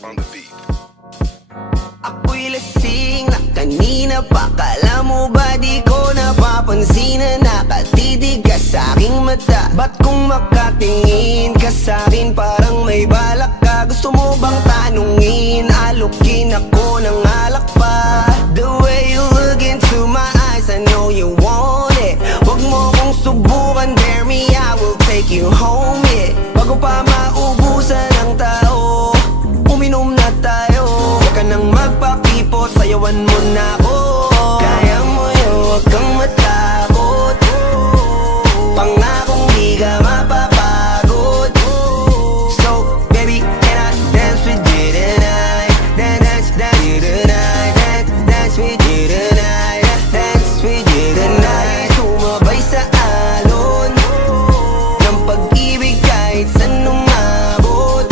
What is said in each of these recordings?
beat. Ako'y lasing na kanina pa. Kala mo ba di ko napapansin na nakatitig ka sa'king mata? Ba't kung makatingin ka sa'kin parang may balak ka? Gusto mo bang tanungin? Alukin ako ng alak pa. The way you look into my eyes, I know you want it. Wag mo kong subukan, dare me, I will take you home, yeah. Bago pa maubusan ng tao, uminom na tayo. Huwag ka nang magpakipot, sayawan mo na ako. Kaya mo yun, huwag kang matakot. Pangakong di ka mapapagod. So, baby, can I dance with you tonight? Dance with you tonight. Dance with you tonight. Dance with you tonight. Sumabay sa alon ng pag-ibig kahit saan umabot.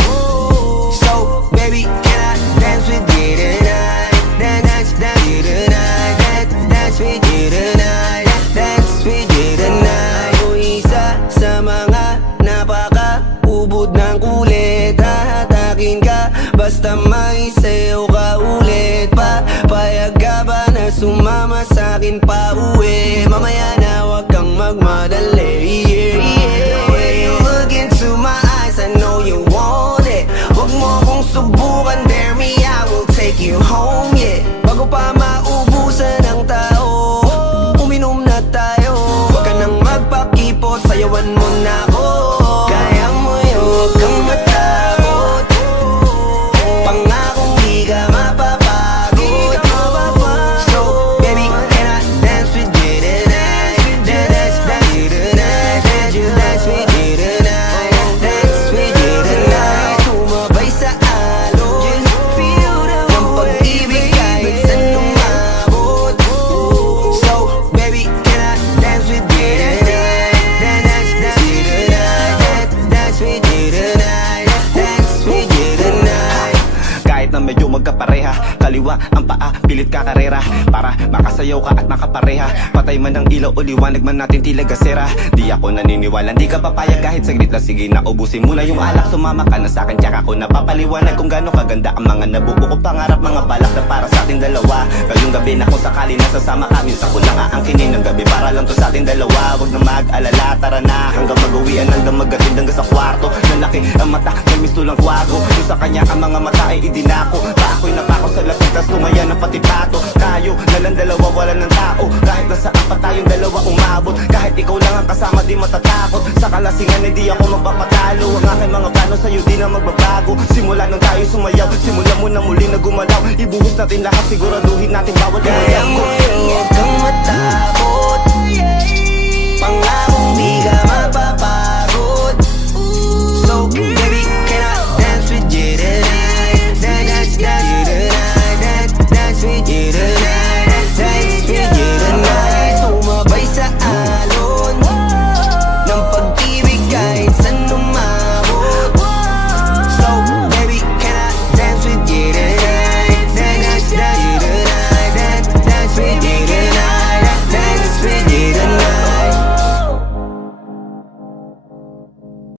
So, baby, can I dance with you tonight? Dance with you tonight. Dance with you tonight. Dance with you tonight. O isa sa mga napaka-ubod ng kulit. Hahatakin ka basta may sayo ka ulit. Papayag ka ba na sumama sa'kin pa uwi? Mamaya na wag kang magmadali, yeah, yeah. The way you look into my eyes, I know you want it. Wag mo kong subukan, dare me, I will take you home, yeah. Bago pa maubusan ng tao, uminom na tayo. Wag ka nang magpakipot, sayawan mo na ako. Kaya mo yun, wag kang matakot. Pangakong di ka mapapagod. So, baby, can I dance with you tonight? Dance with you tonight. Dance with you tonight. Dance with you tonight. Sumabay sa alon ng pag-ibig kahit saan umabot. So, baby, can I dance with you tonight? Dance with you tonight. Dance with you tonight. Dance with you tonight. Kahit na medyo magkapareha, kaliwa ang paa, pilit ka karera para makasayaw ka at makapareha. Patay man ang ilaw o liwanag man natin tila gasera. Di ako naniniwala, di ka papayag kahit saglit lang. Sige na, ubusin mo na yung alak, sumama ka na sa'kin. Tsaka ako napapaliwanag kung gaano kaganda ang mga nabuo ko pangarap. Mga balak na para sa ating dalawa. Ngayong gabi na kung sakali nasasama ka, minsan ko lang aangkinin ng gabi para lang to sa ating dalawa. Huwag na mag-alala, tara na hanggang mag-uwian, hanggang magatid hanggang sa kwarto. Lalaki ang mata, may misto lang kwago. Yung sa kanya ang mga mata ay idinako. Ako'y napako sa lapit, tas tumaya ng pati pato. Tayo nalang dalawa, wala ng tao. Kahit nasaan pa tayong dalawa umabot. Kahit ikaw lang ang kasama, di matatakot. Sa kalasingan ay di ako magpapatalo. Ang aking mga plano sa'yo di na magbabago. Simula nang tayo sumayaw, simula mo na muli na gumalaw. Ibuhos natin lahat, siguraduhin natin bawat Kaya mo yun, huwag kang matakot. Pangakong